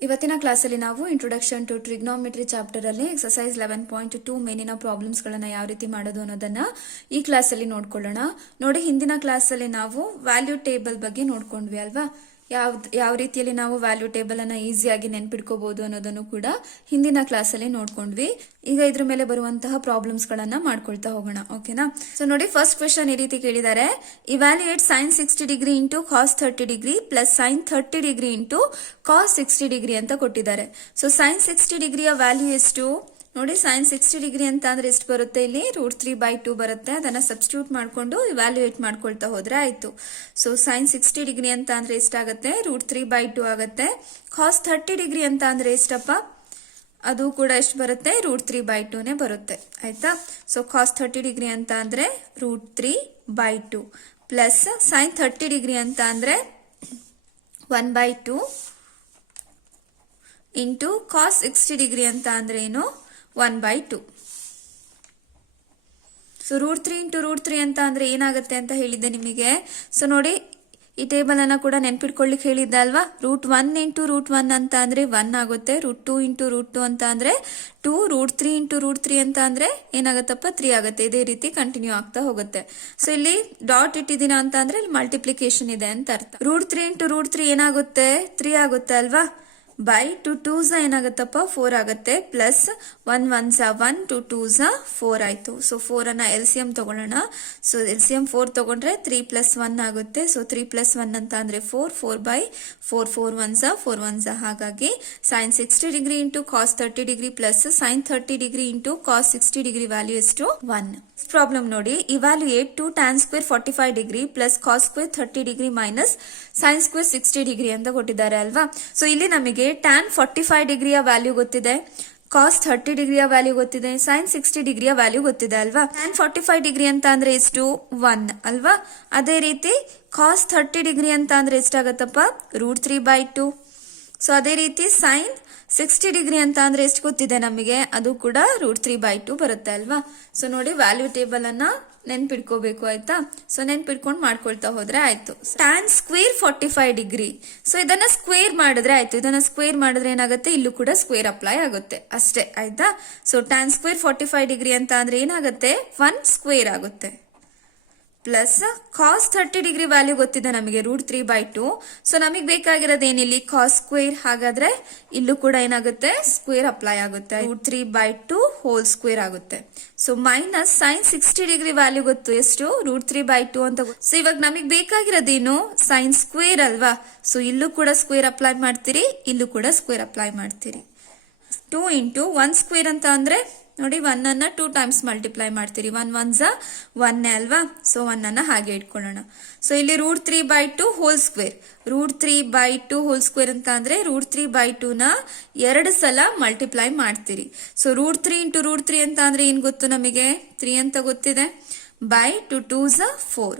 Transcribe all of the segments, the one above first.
ಇವತ್ತಿನ ಕ್ಲಾಸಲ್ಲಿ ನಾವು ಇಂಟ್ರೊಡಕ್ಷನ್ ಟು ಟ್ರಿಗ್ನೋಮೆಟ್ರಿ ಚಾಪ್ಟರ್ ಅಲ್ಲಿ ಎಕ್ಸರ್ಸೈಸ್ 11.2 ಮೇಲಿನ ಪ್ರಾಬ್ಲಮ್ಸ್ ಗಳನ್ನ ಯಾವ ರೀತಿ ಮಾಡೋದು ಅನ್ನೋದನ್ನ ಈ ಕ್ಲಾಸ್ ಅಲ್ಲಿ ನೋಡ್ಕೊಳ್ಳೋಣ. ನೋಡಿ, ಹಿಂದಿನ ಕ್ಲಾಸ್ ಅಲ್ಲಿ ನಾವು ವ್ಯಾಲ್ಯೂ ಟೇಬಲ್ ಬಗ್ಗೆ ನೋಡ್ಕೊಂಡ್ವಿ ಅಲ್ವಾ. ಯಾವ ರೀತಿಯಲ್ಲಿ ನಾವು ವ್ಯಾಲ್ಯೂ ಟೇಬಲ್ ಅನ್ನ ಈಸಿಯಾಗಿ ನೆನ್ಪಿಟ್ಕೋಬಹುದು ಅನ್ನೋದನ್ನು ಕೂಡ ಹಿಂದಿನ ಕ್ಲಾಸ್ ಅಲ್ಲಿ ನೋಡ್ಕೊಂಡ್ವಿ. ಈಗ ಇದ್ರ ಮೇಲೆ ಬರುವಂತಹ ಪ್ರಾಬ್ಲಮ್ಸ್ ಗಳನ್ನ ಮಾಡ್ಕೊಳ್ತಾ ಹೋಗೋಣ, ಓಕೆನಾ. ಸೊ ನೋಡಿ, ಫಸ್ಟ್ ಕ್ವೆಶನ್ ಈ ರೀತಿ ಕೇಳಿದ್ದಾರೆ, evaluate sine 60 degree into cos 30 degree plus sine 30 degree into cos 60 degree ಅಂತ ಕೊಟ್ಟಿದ್ದಾರೆ. ಸೊ ಸೈನ್ 60 ಡಿಗ್ರಿಯ ವ್ಯಾಲ್ಯೂ ಎಷ್ಟು ನೋಡಿ, ಸೈನ್ 60 ಡಿಗ್ರಿ ಅಂತ ಅಂದ್ರೆ ಎಷ್ಟು ಬರುತ್ತೆ, ಇಲ್ಲಿ √3/2 ಬರುತ್ತೆ. ಅದನ್ನ ಸಬ್ಸ್ಟಿಟ್ಯೂಟ್ ಮಾಡ್ಕೊಂಡು ಇವ್ಯಾಲ್ಯೂಯೇಟ್ ಮಾಡ್ಕೊಳ್ತಾ ಹೋದ್ರೆ ಆಯ್ತು. ಸೊ ಸೈನ್ 60 ಡಿಗ್ರಿ ಅಂತ ಅಂದ್ರೆ ಎಷ್ಟಾಗುತ್ತೆ, √3/2 ಆಗುತ್ತೆ. ಕಾಸ್ 30 ಡಿಗ್ರಿ ಅಂತ ಅಂದ್ರೆ ಎಷ್ಟಪ್ಪ, ಅದು ಕೂಡ ಎಷ್ಟು ಬರುತ್ತೆ, √3/2ನೇ ಬರುತ್ತೆ, ಆಯ್ತಾ. ಸೊ ಕಾಸ್ 30 ಡಿಗ್ರಿ ಅಂತ ಅಂದ್ರೆ √3/2 ಪ್ಲಸ್ ಸೈನ್ 30 ಡಿಗ್ರಿ ಅಂತ ಅಂದ್ರೆ 1/2 ಇಂಟು ಕಾಸ್ 60 ಡಿಗ್ರಿ ಅಂತ ಅಂದ್ರೆ ಏನು, 1/2. ಸೊ √3 ಇಂಟು √3 ಅಂತ ಅಂದ್ರೆ ಏನಾಗುತ್ತೆ ಅಂತ ಹೇಳಿದ್ದೆ ನಿಮಗೆ. ಸೊ ನೋಡಿ, ಈ ಟೇಬಲ್ ಅನ್ನ ಕೂಡ ನೆನ್ಪಿಟ್ಕೊಳ್ಳಿಕ್ ಹೇಳಿದ್ದೆ ಅಲ್ವಾ. √1 ಇಂಟು √1 ಅಂತ ಅಂದ್ರೆ 1 ಆಗುತ್ತೆ. √2 ಇಂಟು √2 ಅಂತ ಅಂದ್ರೆ 2. √3 ಇಂಟು √3 ಅಂತ ಅಂದ್ರೆ ಏನಾಗತ್ತಪ್ಪ, 3 ಆಗುತ್ತೆ. ಇದೇ ರೀತಿ ಕಂಟಿನ್ಯೂ ಆಗ್ತಾ ಹೋಗುತ್ತೆ. ಸೊ ಇಲ್ಲಿ ಡಾಟ್ ಇಟ್ಟಿದ್ದೀನ ಅಂತ ಅಂದ್ರೆ ಇಲ್ಲಿ ಮಲ್ಟಿಪ್ಲಿಕೇಶನ್ ಇದೆ ಅಂತ ಅರ್ಥ. √3 ಇಂಟು √3 ಏನಾಗುತ್ತೆ, 3 ಆಗುತ್ತೆ ಅಲ್ವಾ. ಬೈ 2 2s ಏನಾಗತ್ತಪ್ಪ, 4 ಆಗುತ್ತೆ. ಪ್ಲಸ್ 1 1s 1 2 2s 4 ಆಯ್ತು. ಸೊ 4 ಅನ್ನ LCM ತಗೊಳ್ಳೋಣ. ಸೊ LCM 4 ತಗೊಂಡ್ರೆ 3 ಪ್ಲಸ್ 1 ಆಗುತ್ತೆ. ಸೊ 3 ಪ್ಲಸ್ 1 ಅಂತ ಅಂದ್ರೆ 4. 4/4 4 1s 4 1s. ಹಾಗಾಗಿ sine 60 degree into cos 30 degree plus sine 30 degree into cos 60 degree value ಎಷ್ಟು, 1. ಪ್ರಾಬ್ಲಮ್ ನೋಡಿ, evaluate 2 tan square 45 degree plus cos square 30 degree minus sine square 60 degree ಅಂತ ಕೊಟ್ಟಿದ್ದಾರೆ ಅಲ್ವಾ. ಸೊ ಇಲ್ಲಿ ನಮಗೆ tan 45 ಡಿಗ್ರಿಯ ವ್ಯಾಲ್ಯೂ ಗೊತ್ತಿದೆ, ಕಾಸ್ 30 ಡಿಗ್ರಿಯ ವ್ಯಾಲ್ಯೂ ಗೊತ್ತಿದೆ, ಸೈನ್ 60 ಡಿಗ್ರಿಯ ವ್ಯಾಲ್ಯೂ ಗೊತ್ತಿದೆ ಅಲ್ವಾ. tan 45 ಡಿಗ್ರಿ ಅಂತ ಅಂದ್ರೆ ಎಷ್ಟು, 1 ಅಲ್ವಾ. ಅದೇ ರೀತಿ ಕಾಸ್ 30 ಡಿಗ್ರಿ ಅಂತ ಅಂದ್ರೆ ಎಷ್ಟಾಗತ್ತಪ್ಪ, √3/2. ಸೊ ಅದೇ ರೀತಿ ಸೈನ್ 60 ಡಿಗ್ರಿ ಅಂತ ಅಂದ್ರೆ ಎಷ್ಟು ಗೊತ್ತಿದೆ ನಮಗೆ, ಅದು ಕೂಡ √3/2 ಬರುತ್ತೆ ಅಲ್ವಾ. ಸೊ ನೋಡಿ, ವ್ಯಾಲ್ಯೂ ಟೇಬಲ್ ಅನ್ನ ನೆನ್ಪಿಡ್ಕೋಬೇಕು, ಆಯ್ತಾ. ಸೊ ನೆನ್ಪಿಡ್ಕೊಂಡು ಮಾಡ್ಕೊಳ್ತಾ ಹೋದ್ರೆ ಆಯ್ತು. Tan square 45 degree. ಸೊ ಇದನ್ನ ಸ್ಕ್ವೇರ್ ಮಾಡಿದ್ರೆ ಆಯ್ತು. ಇದನ್ನ ಸ್ಕ್ವೇರ್ ಮಾಡಿದ್ರೆ ಏನಾಗುತ್ತೆ, ಇಲ್ಲೂ ಕೂಡ ಸ್ಕ್ವೇರ್ ಅಪ್ಲೈ ಆಗುತ್ತೆ ಅಷ್ಟೇ, ಆಯ್ತಾ. ಸೊ ಟ್ಯಾನ್ ಸ್ಕ್ವೇರ್ 45 ಡಿಗ್ರಿ ಅಂತ ಅಂದ್ರೆ ಏನಾಗುತ್ತೆ, 1 ಸ್ಕ್ವೇರ್ ಆಗುತ್ತೆ. ಪ್ಲಸ್ ಕಾಸ್ 30 ಡಿಗ್ರಿ ವ್ಯಾಲ್ಯೂ ಗೊತ್ತಿದೆ ನಮಗೆ, √3/2. ಸೊ ನಮಗೆ ಬೇಕಾಗಿರೋದೇನಿಲ್ಲಿ, ಕಾಸ್ ಸ್ಕ್ವೇರ್. ಹಾಗಾದ್ರೆ ಇಲ್ಲೂ ಕೂಡ ಏನಾಗುತ್ತೆ, ಸ್ಕ್ವೇರ್ ಅಪ್ಲೈ ಆಗುತ್ತೆ. √3/2 ಹೋಲ್ ಸ್ಕ್ವೇರ್ ಆಗುತ್ತೆ. So minus sine 60 degree value ಗೊತ್ತು, ಎಷ್ಟು, √3/2 ಅಂತ. ಸೊ ಇವಾಗ ನಮಗೆ ಬೇಕಾಗಿರೋದೇನು, ಸೈನ್ ಸ್ಕ್ವೇರ್ ಅಲ್ವಾ. ಸೊ ಇಲ್ಲೂ ಕೂಡ ಸ್ಕ್ವೇರ್ ಅಪ್ಲೈ ಮಾಡ್ತೀರಿ, ಇಲ್ಲೂ ಕೂಡ ಸ್ಕ್ವೇರ್ ಅಪ್ಲೈ ಮಾಡ್ತೀರಿ. 2 ಇಂಟು 1 ಸ್ಕ್ವೇರ್ ಅಂತ ಅಂದ್ರೆ ನೋಡಿ, 1 ಅನ್ನ 2 ಟೈಮ್ಸ್ ಮಲ್ಟಿಪ್ಲೈ ಮಾಡ್ತೀರಿ. 1 1s 1 ಅಲ್ವಾ. ಸೊ 1 ಅನ್ನ ಹಾಗೆ ಇಟ್ಕೊಳ್ಳೋಣ. ಸೊ ಇಲ್ಲಿ √3/2 ಹೋಲ್ ಸ್ಕ್ವೇರ್. √3/2 ಹೋಲ್ ಸ್ಕ್ವೇರ್ ಅಂತ ಅಂದ್ರೆ √3/2 ನ 2 ಸಲ ಮಲ್ಟಿಪ್ಲೈ ಮಾಡ್ತೀರಿ. ಸೊ √3 ಇಂಟು √3 ಅಂತ ಅಂದ್ರೆ ಏನ್ ಗೊತ್ತು ನಮಗೆ, 3 ಅಂತ ಗೊತ್ತಿದೆ. By 2 2s 4.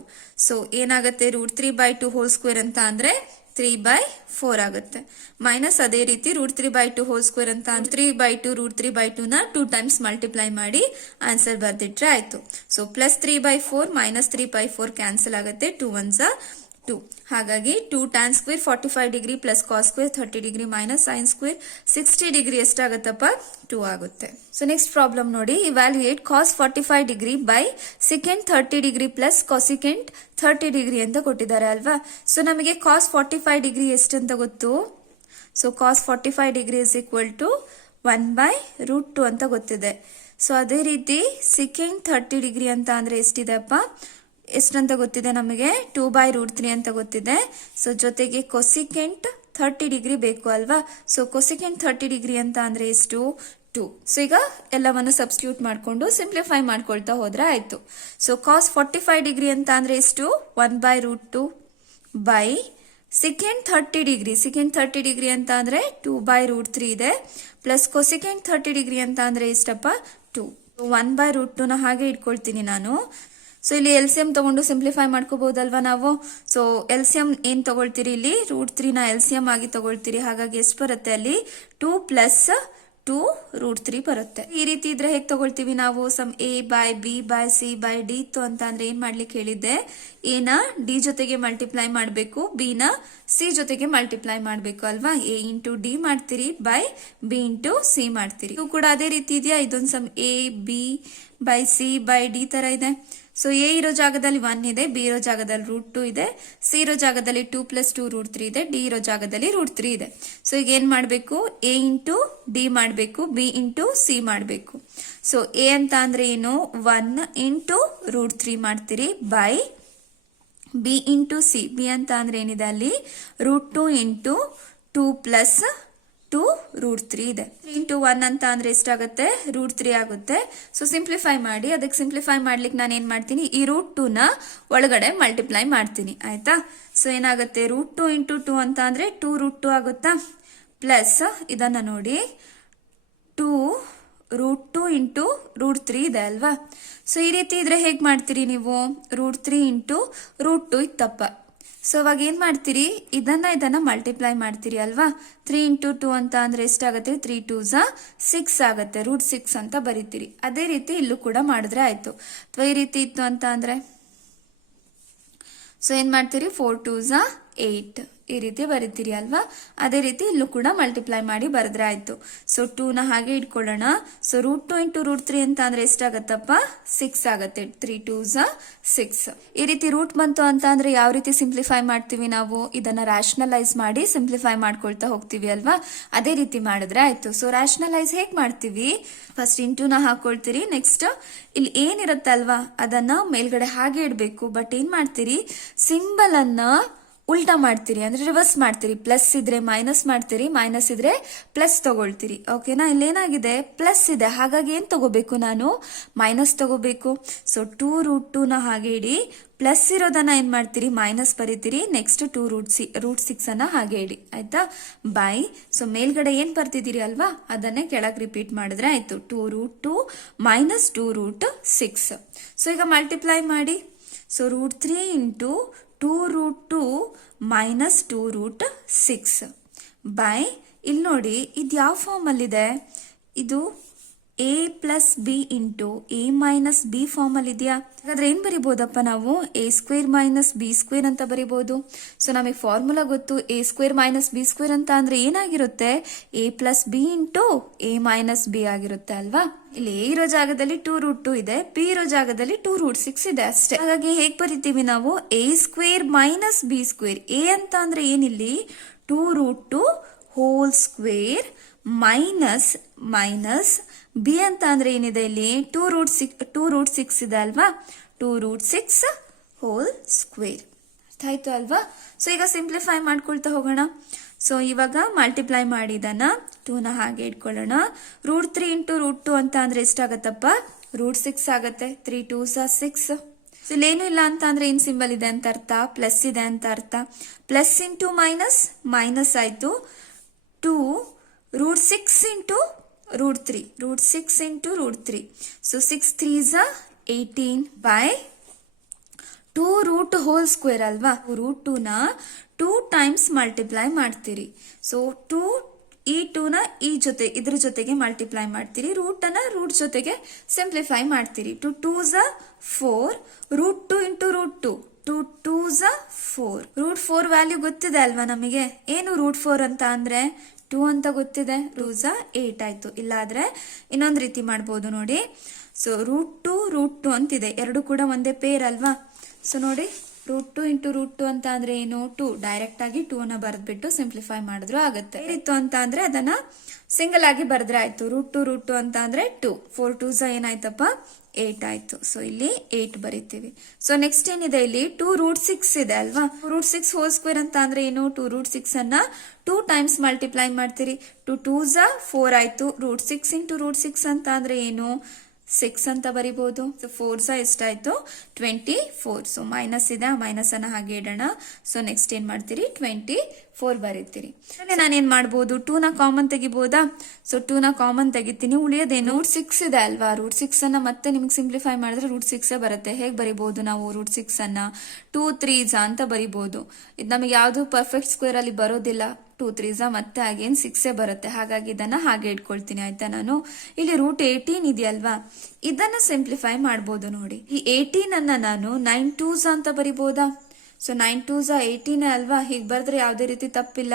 ಸೊ ಏನಾಗುತ್ತೆ, √3/2 ಹೋಲ್ ಸ್ಕ್ವೇರ್ ಅಂತ ಅಂದ್ರೆ 3/4 ಆಗುತ್ತೆ. ಮೈನಸ್ ಅದೇ ರೀತಿ √3/2 ಹೋಲ್ ಸ್ಕ್ವೇರ್ ಅಂತ 3/2 √3/2 ನ 2 ಟೈಮ್ಸ್ ಮಲ್ಟಿಪ್ಲೈ ಮಾಡಿ ಆನ್ಸರ್ ಬರ್ದಿಟ್ರೆ ಆಯ್ತು. ಸೊ ಪ್ಲಸ್ 3/4 ಮೈನಸ್ 3/4 ಕ್ಯಾನ್ಸಲ್ ಆಗುತ್ತೆ. 2 1s 2. ಹಾಗಾಗಿ 2 tan square 45 degree plus cos square 30 degree minus sine square 60 degree ಎಷ್ಟಾಗತ್ತಪ್ಪ, 2 ಆಗುತ್ತೆ. ಸೊ ನೆಕ್ಸ್ಟ್ ಪ್ರಾಬ್ಲಮ್ ನೋಡಿ, evaluate cos 45 degree by second 30 degree plus cosecant 30 degree ಅಂತ ಕೊಟ್ಟಿದ್ದಾರೆ ಅಲ್ವಾ. ಸೊ ನಮಗೆ ಕಾಸ್ 45 ಡಿಗ್ರಿ ಎಷ್ಟಂತ ಗೊತ್ತು. So cos 45 degree is equal to 1/√2 ಅಂತ ಗೊತ್ತಿದೆ. ಸೊ ಅದೇ ರೀತಿ ಸೆಕೆಂಡ್ 30 ಡಿಗ್ರಿ ಅಂತ ಅಂದ್ರೆ ಎಷ್ಟಿದೆಪ್ಪ, ಎಷ್ಟಂತ ಗೊತ್ತಿದೆ ನಮಗೆ, 2/√3 ಅಂತ ಗೊತ್ತಿದೆ. ಸೊ ಜೊತೆಗೆ ಕೊಸಿಕೆಂಟ್ 30 ಡಿಗ್ರಿ ಬೇಕು ಅಲ್ವಾ. ಸೊ ಕೊಸಿಕೆಂಟ್ 30 ಡಿಗ್ರಿ ಅಂತ ಅಂದ್ರೆ ಎಷ್ಟು, 2. ಸೊ ಈಗ ಎಲ್ಲವನ್ನು ಸಬ್ಸ್ಟಿಟ್ಯೂಟ್ ಮಾಡ್ಕೊಂಡು ಸಿಂಪ್ಲಿಫೈ ಮಾಡ್ಕೊಳ್ತಾ ಹೋದ್ರೆ ಆಯ್ತು. ಸೊ ಕಾಸ್ 45 ಡಿಗ್ರಿ ಅಂತ ಅಂದ್ರೆ ಎಷ್ಟು, 1/√2 by second 30 degree. Second 30 degree ಅಂತ ಅಂದ್ರೆ 2/√3 ಇದೆ. ಪ್ಲಸ್ ಕೊಸಿಕೆಂಟ್ 30 ಡಿಗ್ರಿ ಅಂತ ಅಂದ್ರೆ ಎಷ್ಟಪ್ಪ, 2. 1/√2 ನ ಹಾಗೆ ಇಟ್ಕೊಳ್ತೀನಿ ನಾನು. ಸೊ ಇಲ್ಲಿ LCM ತಗೊಂಡು ಸಿಂಪ್ಲಿಫೈ ಮಾಡ್ಕೋಬಹುದಲ್ವಾ ನಾವು. ಸೊ LCM ಏನ್ ತಗೊಳ್ತೀರಿ, ಇಲ್ಲಿ √3 ನ LCM ಆಗಿ ತಗೊಳ್ತೀರಿ. ಹಾಗಾಗಿ ಎಷ್ಟು ಬರುತ್ತೆ ಅಲ್ಲಿ, 2 ಪ್ಲಸ್ 2√3 ಬರುತ್ತೆ. ಈ ರೀತಿ ಇದ್ರೆ ಹೇಗೆ ತಗೊಳ್ತೀವಿ ನಾವು? Sum A by B by C by D ಇತ್ತು ಅಂತ ಅಂದ್ರೆ ಏನ್ ಮಾಡ್ಲಿಕ್ಕೆ ಹೇಳಿದ್ದೆ? A ನ D ಜೊತೆಗೆ ಮಲ್ಟಿಪ್ಲೈ ಮಾಡಬೇಕು, B ನ C ಜೊತೆಗೆ ಮಲ್ಟಿಪ್ಲೈ ಮಾಡಬೇಕು ಅಲ್ವಾ? A ಇಂಟು D ಮಾಡ್ತೀರಿ ಬೈ B ಇಂಟು C ಮಾಡ್ತೀರಿ. ಇದು ಕೂಡ ಅದೇ ರೀತಿ ಇದೆಯಾ? ಇದೊಂದು some A B by C by D ತರ ಇದೆ. ಸೊ ಎ ಇರೋ ಜಾಗದಲ್ಲಿ 1 ಇದೆ, ಬಿ ಇರೋ ಜಾಗದಲ್ಲಿ √2 ಇದೆ, ಸಿ ಇರೋ ಜಾಗದಲ್ಲಿ 2 + 2√3 ಇದೆ, ಡಿ ಇರೋ ಜಾಗದಲ್ಲಿ √3 ಇದೆ. ಸೊ ಈಗ ಏನ್ ಮಾಡ್ಬೇಕು? ಎ ಇಂಟು ಡಿ ಮಾಡ್ಬೇಕು, ಬಿ ಇಂಟು ಸಿ ಮಾಡ್ಬೇಕು. ಸೊ ಎ ಅಂತ ಅಂದ್ರೆ ಏನು? 1 ಇಂಟು √3 ಮಾಡ್ತೀರಿ by B into C. B ಅಂತ ಅಂದ್ರೆ ಏನಿದೆ ಅಲ್ಲಿ? √2 ಇಂಟು 2 + 2√3 ಇದೆ. 3 ಇಂಟು 1 ಅಂತ ಅಂದ್ರೆ ಎಷ್ಟಾಗುತ್ತೆ? √3 ಆಗುತ್ತೆ. ಸೊ ಸಿಂಪ್ಲಿಫೈ ಮಾಡಿ. ಅದಕ್ಕೆ ಸಿಂಪ್ಲಿಫೈ ಮಾಡ್ಲಿಕ್ಕೆ ನಾನು ಏನ್ ಮಾಡ್ತೀನಿ? ಈ √2 ನ ಒಳಗಡೆ ಮಲ್ಟಿಪ್ಲೈ ಮಾಡ್ತೀನಿ, ಆಯ್ತಾ? ಸೊ ಏನಾಗುತ್ತೆ? √2 ಇಂಟು 2 ಅಂತ ಅಂದ್ರೆ 2√2 ಆಗುತ್ತಾ? ಪ್ಲಸ್ ಇದನ್ನ ನೋಡಿ, 2√2 ಇಂಟು √3 ಇದೆ ಅಲ್ವಾ? ಸೊ ಈ ರೀತಿ ಇದ್ರೆ ಹೇಗ್ ಮಾಡ್ತೀರಿ ನೀವು? √3 ಇಂಟು √2 ಇತ್ತಪ್ಪ. ಸೊ ಅವಾಗ ಏನ್ ಮಾಡ್ತೀರಿ? ಇದನ್ನ ಮಲ್ಟಿಪ್ಲೈ ಮಾಡ್ತೀರಿ ಅಲ್ವಾ? 3 ಇಂಟು 2 ಅಂತ ಅಂದ್ರೆ ಎಷ್ಟಾಗುತ್ತೆ? 3 2s 6 ಆಗುತ್ತೆ. √6 ಅಂತ ಬರೀತೀರಿ. ಅದೇ ರೀತಿ ಇಲ್ಲೂ ಕೂಡ ಮಾಡಿದ್ರೆ ಆಯ್ತು. ಅಥವಾ ಈ ರೀತಿ ಇತ್ತು ಅಂತ ಅಂದ್ರೆ ಸೊ ಏನ್ ಮಾಡ್ತೀರಿ? 4 2s 8 ಈ ರೀತಿ ಬರೀತೀರಿ ಅಲ್ವಾ? ಅದೇ ರೀತಿ ಇಲ್ಲೂ ಕೂಡ ಮಲ್ಟಿಪ್ಲೈ ಮಾಡಿ ಬರೆದ್ರೆ ಆಯ್ತು. ಸೊ 2 ನ ಹಾಗೆ ಇಟ್ಕೊಳ್ಳೋಣ. ಸೊ √2 ಇಂಟು √3 ಅಂತ ಅಂದ್ರೆ ಎಷ್ಟಾಗತ್ತಪ್ಪ? 6 ಆಗತ್ತೆ. 3 2s 6. ಈ ರೀತಿ ರೂಟ್ ಬಂತು ಅಂತ ಅಂದ್ರೆ ಯಾವ ರೀತಿ ಸಿಂಪ್ಲಿಫೈ ಮಾಡ್ತೀವಿ ನಾವು? ಇದನ್ನ ರ್ಯಾಷನಲೈಸ್ ಮಾಡಿ ಸಿಂಪ್ಲಿಫೈ ಮಾಡ್ಕೊಳ್ತಾ ಹೋಗ್ತೀವಿ ಅಲ್ವಾ? ಅದೇ ರೀತಿ ಮಾಡಿದ್ರೆ ಆಯ್ತು. ಸೊ ರ್ಯಾಷನಲೈಸ್ ಹೇಗ್ ಮಾಡ್ತೀವಿ? ಫಸ್ಟ್ ಇಂಟು ನ ಹಾಕೊಳ್ತೀರಿ. ನೆಕ್ಸ್ಟ್ ಇಲ್ಲಿ ಏನಿರತ್ತಲ್ವಾ ಅದನ್ನ ಮೇಲ್ಗಡೆ ಹಾಗೆ ಇಡ್ಬೇಕು. ಬಟ್ ಏನ್ ಮಾಡ್ತೀರಿ? ಸಿಂಬಲ್ ಅನ್ನ ಉಲ್ಟಾ ಮಾಡ್ತೀರಿ, ಅಂದ್ರೆ ರಿವರ್ಸ್ ಮಾಡ್ತೀರಿ. ಪ್ಲಸ್ ಇದ್ರೆ ಮೈನಸ್ ಮಾಡ್ತೀರಿ, ಮೈನಸ್ ಇದ್ರೆ ಪ್ಲಸ್ ತಗೊಳ್ತೀರಿ. ಓಕೆನಾ? ಇಲ್ಲೇನಾಗಿದೆ? ಪ್ಲಸ್ ಇದೆ, ಹಾಗಾಗಿ ಏನ್ ತಗೋಬೇಕು ನಾನು? ಮೈನಸ್ ತಗೋಬೇಕು. ಸೊ 2√2 ನ ಹಾಗೆ ಇಡಿ. ಪ್ಲಸ್ ಇರೋದನ್ನ ಏನ್ ಮಾಡ್ತೀರಿ? ಮೈನಸ್ ಬರೀತೀರಿ. ನೆಕ್ಸ್ಟ್ 2√6 ಅನ್ನ ಹಾಗೆ ಇಡಿ, ಆಯ್ತಾ? ಬೈ ಸೊ ಮೇಲ್ಗಡೆ ಏನ್ ಬರ್ತಿದ್ದೀರಿ ಅಲ್ವಾ? ಅದನ್ನೇ ಕೆಳಗೆ ರಿಪೀಟ್ ಮಾಡಿದ್ರೆ ಆಯ್ತು. 2√2 ಮೈನಸ್ 2√6. ಸೊ ಈಗ ಮಲ್ಟಿಪ್ಲೈ ಮಾಡಿ. ಸೊ √3 ಇಂಟು 2√2 ಮೈನಸ್ 2√6 ಬೈ ಇಲ್ಲಿ ನೋಡಿ ಇದು ಯಾವ ಫಾರ್ಮ್ ಅಲ್ಲಿದೆ? ಇದು a plus B into a minus B form ಅಲ್ಲಿ ಇದೆಯಾ? ಹಾಗಾದ್ರೆ ಏನ್ ಬರಿಬಹುದಪ್ಪ ನಾವು? a² ಮೈನಸ್ b² ಅಂತ ಬರಿಬಹುದು. ಸೊ ನಮಗೆ ಫಾರ್ಮುಲಾ ಗೊತ್ತು. a² ಮೈನಸ್ b² ಅಂತ ಅಂದ್ರೆ ಏನಾಗಿರುತ್ತೆ? a plus B into a minus B ಆಗಿರುತ್ತೆ ಅಲ್ವಾ? ಇಲ್ಲಿ a ಇರೋ ಜಾಗದಲ್ಲಿ 2√2 ಇದೆ, b ಇರೋ ಜಾಗದಲ್ಲಿ 2√6 ಇದೆ ಅಷ್ಟೇ. ಹಾಗಾಗಿ ಹೇಗ್ ಬರಿತೀವಿ ನಾವು? a² minus b². a ಅಂತ ಅಂದ್ರೆ ಏನಿಲ್ಲಿ? 2√2 whole square minus minus B ಅಂತ ಅಂದ್ರೆ ಏನಿದೆ ಇಲ್ಲಿ? 2√6 ಇದೆ ಅಲ್ವಾ? 2√6 ಹೋಲ್ ಸ್ಕ್ವೇರ್. ಆಯ್ತು ಅಲ್ವಾ? ಸೊ ಈಗ ಸಿಂಪ್ಲಿಫೈ ಮಾಡ್ಕೊಳ್ತಾ ಹೋಗೋಣ. ಸೊ ಇವಾಗ ಮಲ್ಟಿಪ್ಲೈ ಮಾಡಿದನ್ನ 2 ನ ಹಾಗೆ ಇಟ್ಕೊಳ್ಳೋಣ. √3 ಇಂಟು √2 ಅಂತ ಅಂದ್ರೆ ಎಷ್ಟಾಗತ್ತಪ್ಪ? √6 ಆಗತ್ತೆ. 3 2s 6. ಸೊ ಇಲ್ಲೇನು ಇಲ್ಲ ಅಂತ ಅಂದ್ರೆ ಏನ್ ಸಿಂಬಲ್ ಇದೆ ಅಂತ ಅರ್ಥ? ಪ್ಲಸ್ ಇದೆ ಅಂತ ಅರ್ಥ. ಪ್ಲಸ್ ಇಂಟು ಮೈನಸ್ ಮೈನಸ್ ಆಯ್ತು. 2√6 into √3. √6 into √3. So 6 3s 18 by 2 whole square ಅಲ್ವಾ? √2 ನ 2 ಟೈಮ್ಸ್ ಮಲ್ಟಿಪ್ಲೈ ಮಾಡ್ತೀರಿ. ಸೊ 2 ಈ 2 ನ ಈ ಜೊತೆ ಇದ್ರ ಜೊತೆಗೆ ಮಲ್ಟಿಪ್ಲೈ ಮಾಡ್ತೀರಿ. ರೂಟ್ ಅನ್ನ ರೂಟ್ ಜೊತೆಗೆ ಸಿಂಪ್ಲಿಫೈ ಮಾಡ್ತೀರಿ. 2 2s 4. √2 ಇಂಟು √2. 2 2s 4. √4 ವ್ಯಾಲ್ಯೂ ಗೊತ್ತಿದೆ ಅಲ್ವಾ ನಮಗೆ? ಏನು √4 ಅಂತ ಅಂದ್ರೆ? 2 ಅಂತ ಗೊತ್ತಿದೆ. 2s 8 ಆಯ್ತು. ಇಲ್ಲಾದ್ರೆ ಇನ್ನೊಂದು ರೀತಿ ಮಾಡ್ಬೋದು ನೋಡಿ. ಸೊ √2 ಅಂತಿದೆ, ಎರಡು ಕೂಡ ಒಂದೇ ಪೇರ್ ಅಲ್ವಾ? ಸೊ ನೋಡಿ √2 ಇಂಟು √2 ಅಂತ ಅಂದ್ರೆ ಏನು? 2 ಡೈರೆಕ್ಟ್ ಆಗಿ 2 ನ ಬರೆದ್ಬಿಟ್ಟು ಸಿಂಪ್ಲಿಫೈ ಮಾಡಿದ್ರು ಆಗುತ್ತೆ. ಇತ್ತು ಅಂತ ಅಂದ್ರೆ ಅದನ್ನ ಸಿಂಗಲ್ ಆಗಿ ಬರೆದ್ರೆ ಆಯ್ತು. √2 ಅಂತ ಅಂದ್ರೆ 2. 4 2s ಏನಾಯ್ತಪ್ಪ? 8 ಆಯ್ತು. ಸೊ ಇಲ್ಲಿ 8 ಬರೀತೀವಿ. ಸೊ ನೆಕ್ಸ್ಟ್ ಏನಿದೆ ಇಲ್ಲಿ? 2√6 ಇದೆ ಅಲ್ವಾ? 2√6 ಹೋಲ್ ಸ್ಕ್ವೇರ್ ಅಂತ ಅಂದ್ರೆ ಏನು? 2√6 ಅನ್ನ 2 ಟೈಮ್ಸ್ ಮಲ್ಟಿಪ್ಲೈ ಮಾಡ್ತೀರಿ. 2 2s 4 ಆಯ್ತು. √6 ಇಂಟು √6 ಅಂತ ಅಂದ್ರೆ ಏನು? 6 ಅಂತ ಬರಿಬಹುದು. ಸೊ 4s ಎಷ್ಟಾಯ್ತು? 24. ಸೊ ಮೈನಸ್ ಇದೆ, ಮೈನಸ್ ಅನ್ನ ಹಾಗೆ ಇಡೋಣ. ಸೊ ನೆಕ್ಸ್ಟ್ ಏನ್ ಮಾಡ್ತೀರಿ? 24 4 ಬರೀತೀರಿ. ನಾನೇನ್ ಮಾಡ್ಬೋದು, 2 ನ ಕಾಮನ್ ತೆಗಿಬೋದಾ? ಸೊ 2 ನ ಕಾಮನ್ ತೆಗಿತೀನಿ. ಉಳಿಯೋದೇನು, ರೂಟ್ 6 ಇದೆ ಅಲ್ವಾ, ರೂಟ್ 6 ಅನ್ನ ಮತ್ತೆ ನಿಮ್ಗೆ ಸಿಂಪ್ಲಿಫೈ ಮಾಡಿದ್ರೆ ರೂಟ್ 6 ಬರುತ್ತೆ. ಹೇಗೆ ಬರಿಬಹುದು ನಾವು ರೂಟ್ 6 ಅನ್ನ? 2 3s ಅಂತ ಬರಿಬಹುದು. ಇದು ನಮಗೆ ಯಾವ್ದು ಪರ್ಫೆಕ್ಟ್ ಸ್ಕ್ವೇರ್ ಅಲ್ಲಿ ಬರೋದಿಲ್ಲ. 2 3s ಮತ್ತೆ ಅಗೇನ್ 6 ಬರುತ್ತೆ. ಹಾಗಾಗಿ ಇದನ್ನ ಹಾಗೆ ಇಟ್ಕೊಳ್ತೀನಿ ಆಯ್ತಾ. ನಾನು ಇಲ್ಲಿ ರೂಟ್ 18 ಇದೆಯಲ್ವಾ, ಇದನ್ನ ಸಿಂಪ್ಲಿಫೈ ಮಾಡ್ಬೋದು. ನೋಡಿ, ಈ 18 ಅನ್ನ ನಾನು 9 2s ಅಂತ ಬರಿಬೋದಾ? ಸೊ 9 2s 18 ಅಲ್ವಾ, ಹೀಗೆ ಬರೆದ್ರೆ ಯಾವುದೇ ರೀತಿ ತಪ್ಪಿಲ್ಲ.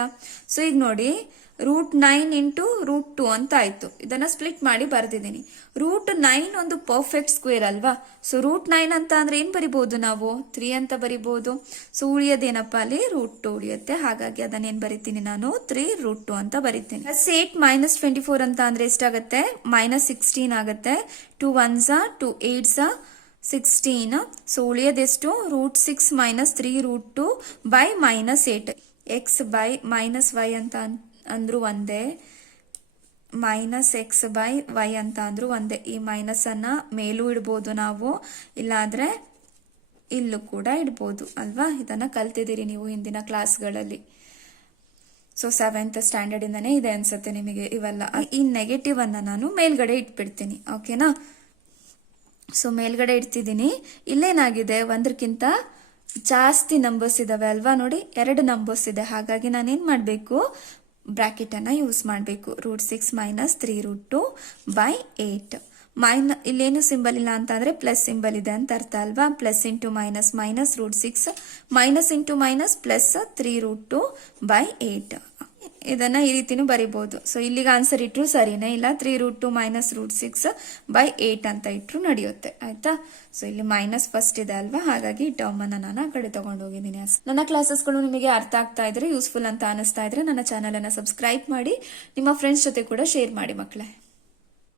ಸೊ ಈಗ ನೋಡಿ, ರೂಟ್ 9 ಇಂಟು ರೂಟ್ 2 ಅಂತ ಆಯ್ತು. ಇದನ್ನ ಸ್ಪ್ಲಿಟ್ ಮಾಡಿ ಬರ್ದಿದ್ದೀನಿ. ರೂಟ್ 9 ಒಂದು ಪರ್ಫೆಕ್ಟ್ ಸ್ಕ್ವೇರ್ ಅಲ್ವಾ. ಸೊ ರೂಟ್ 9 ಅಂತ ಅಂದ್ರೆ ಏನ್ ಬರಿಬಹುದು ನಾವು? 3 ಅಂತ ಬರಿಬಹುದು. ಸೊ ಉಳಿಯೋದೇನಪ್ಪ, ಅಲ್ಲಿ ರೂಟ್ 2 ಉಳಿಯುತ್ತೆ. ಹಾಗಾಗಿ ಅದನ್ನ ಏನ್ ಬರಿತೀನಿ ನಾನು? 3 ರೂಟ್ 2 ಅಂತ ಬರಿತೀನಿ. 8 ಮೈನಸ್ 24 ಅಂತ ಅಂದ್ರೆ ಎಷ್ಟಾಗತ್ತೆ? ಮೈನಸ್ 16 ಆಗುತ್ತೆ. 2 1s 2 8s 16. ಸೊ ಉಳಿಯೋದೆಷ್ಟು? Root 6 minus 3 root 2 by minus 8. X by minus Y ಅಂತ ಅಂದ್ರು ಒಂದೇ, ಮೈನಸ್ ಎಕ್ಸ್ ಬೈ ವೈ ಅಂತ ಅಂದ್ರು ಒಂದೇ. ಈ ಮೈನಸ್ ಅನ್ನ ಮೇಲೂ ಇಡ್ಬೋದು ನಾವು, ಇಲ್ಲಾದ್ರೆ ಇಲ್ಲೂ ಕೂಡ ಇಡ್ಬೋದು ಅಲ್ವಾ. ಇದನ್ನ ಕಲ್ತಿದ್ದೀರಿ ನೀವು ಹಿಂದಿನ ಕ್ಲಾಸ್ಗಳಲ್ಲಿ. ಸೊ 7th ಸ್ಟ್ಯಾಂಡರ್ಡ್ ಇಂದಾನೆ ಇದೆ ಅನ್ಸುತ್ತೆ ನಿಮಗೆ ಇವೆಲ್ಲ. ಈ ನೆಗೆಟಿವ್ ಅನ್ನ ನಾನು ಮೇಲ್ಗಡೆ ಇಟ್ಬಿಡ್ತೀನಿ, ಓಕೆನಾ. ಸೊ ಮೇಲ್ಗಡೆ ಇಡ್ತಿದ್ದೀನಿ. ಇಲ್ಲೇನಾಗಿದೆ, ಒಂದಕ್ಕಿಂತ ಜಾಸ್ತಿ ನಂಬರ್ಸ್ ಇದಾವೆ ಅಲ್ವಾ. ನೋಡಿ, 2 ನಂಬರ್ಸ್ ಇದೆ. ಹಾಗಾಗಿ ನಾನೇನ್ ಮಾಡ್ಬೇಕು, ಬ್ರಾಕೆಟ್ ಅನ್ನ ಯೂಸ್ ಮಾಡ್ಬೇಕು. Root 6 minus 3 root 2 by 8. ಇಲ್ಲೇನು ಸಿಂಬಲ್ ಇಲ್ಲ ಅಂತ ಅಂದ್ರೆ ಪ್ಲಸ್ ಸಿಂಬಲ್ ಇದೆ ಅಂತ ಅರ್ಥ ಅಲ್ವಾ. Plus into minus minus root 6, minus into minus plus 3 root 2 by 8. ಇದನ್ನ ಈ ರೀತಿನೂ ಬರಿಬಹುದು. ಸೊ ಇಲ್ಲಿಗೆ ಆನ್ಸರ್ ಇಟ್ರು ಸರಿನೇ, ಇಲ್ಲ 3 ರೂಟ್ 2 ಮೈನಸ್ ರೂಟ್ 6 ಬೈ 8 ಅಂತ ಇಟ್ರು ನಡೆಯುತ್ತೆ ಆಯ್ತಾ. ಸೊ ಇಲ್ಲಿ ಮೈನಸ್ ಫಸ್ಟ್ ಇದೆ ಅಲ್ವಾ, ಹಾಗಾಗಿ ಈ ಟರ್ಮ್ ಅನ್ನ ನಾನು ಆ ಕಡೆ ತಗೊಂಡು ಹೋಗಿದ್ದೀನಿ. ನನ್ನ ಕ್ಲಾಸಸ್ಗಳು ನಿಮಗೆ ಅರ್ಥ ಆಗ್ತಾ ಇದ್ರೆ, ಯೂಸ್ಫುಲ್ ಅಂತ ಅನಿಸ್ತಾ ಇದ್ರೆ ನನ್ನ ಚಾನಲ್ ಅನ್ನ ಸಬ್ಸ್ಕ್ರೈಬ್ ಮಾಡಿ, ನಿಮ್ಮ ಫ್ರೆಂಡ್ಸ್ ಜೊತೆ ಕೂಡ ಶೇರ್ ಮಾಡಿ ಮಕ್ಕಳೇ.